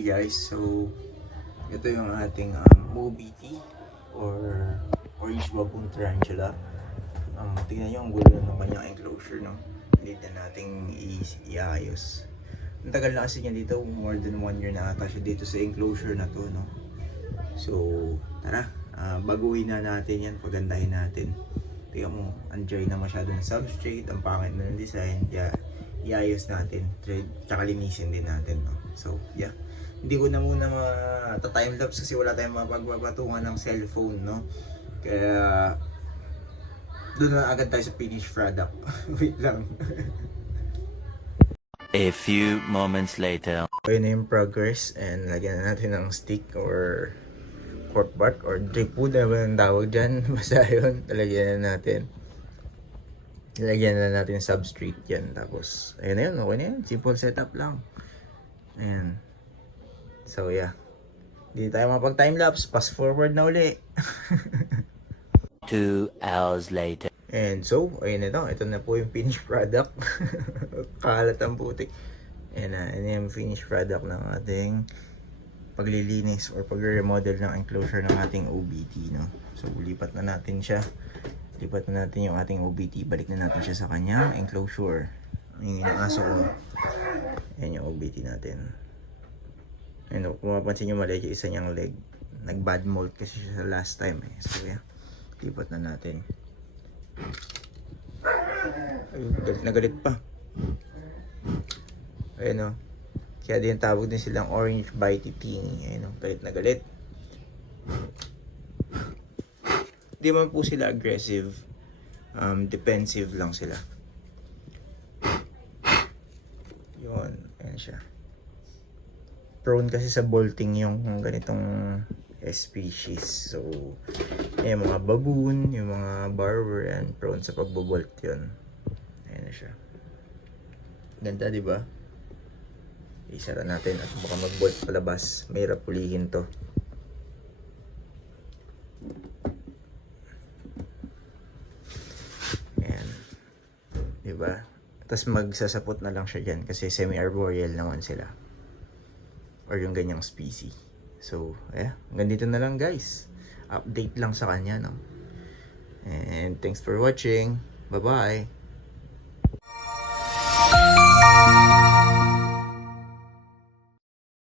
Guys, so ito yung ating OBT or Orange Baboon Tarantula. Tingnan nyo ang gulo ng kanyang enclosure, no? Need na nating iayos. Ang tagal na kasi niya dito, more than 1 year na ata siya dito sa enclosure na to, no? So tara, baguhin na natin yan, pagandahin natin. Tingnan mo, enjoy na masyado ng substrate, ang pangit na ng design, kaya iayos natin, tsaka linisin din natin, no? So yeah, hindi ko na muna ma-timelapse kasi wala tayong mapagpapatungan ng cellphone, no? Kaya doon na agad tayo sa finished product. Wait lang. A few moments later. Ayun na yung progress, and lagyan na natin ng stick or cork bark or drip wood, ano ba ang tawag dyan? Basta yun, talagyan na natin. Lagyan na natin substrate yan. Tapos, ayun na yun, okay na yun. Simple setup lang. Ayan. So yeah, hindi tayo mapag-timelapse. Fast forward na uli. 2 hours later. And so, ayun na to. Ito na po yung finished product. Kalat ang putik. Ayan na, yun yung finished product ng ating paglilinis or pag-remodel ng enclosure ng ating OBT, no? So, lipat na natin siya. Lipat na natin yung ating OBT. Balik na natin siya sa kanyang enclosure. Yung aso ko. Ayan yung OBT natin. Ayun, kung mapansin nyo, mali yung isa niyang leg. Nag-bad mold kasi siya sa last time, eh. So, yeah. Lipat na natin. Ayun, galit na galit pa. Ayun, o. Kaya din tawag din silang orange bitey tingy. Ayun, o. Galit na galit. Hindi man po sila aggressive. Defensive lang sila. Yun. Ayan siya. Prone kasi sa bolting yung ganitong species. So, yung mga baboon, yung mga barber, yan, prone sa pagbobolt yun. Ayan na siya. Ganda, di ba? Isara natin at baka mag-bolt palabas. Mahirap pulihin to. Ayan. Di ba? Tapos magsasapot na lang siya dyan kasi semi-arboreal naman sila. Or yung ganyang species. So, yeah. Hanggang dito na lang, guys. Update lang sa kanya, no? And thanks for watching. Bye-bye.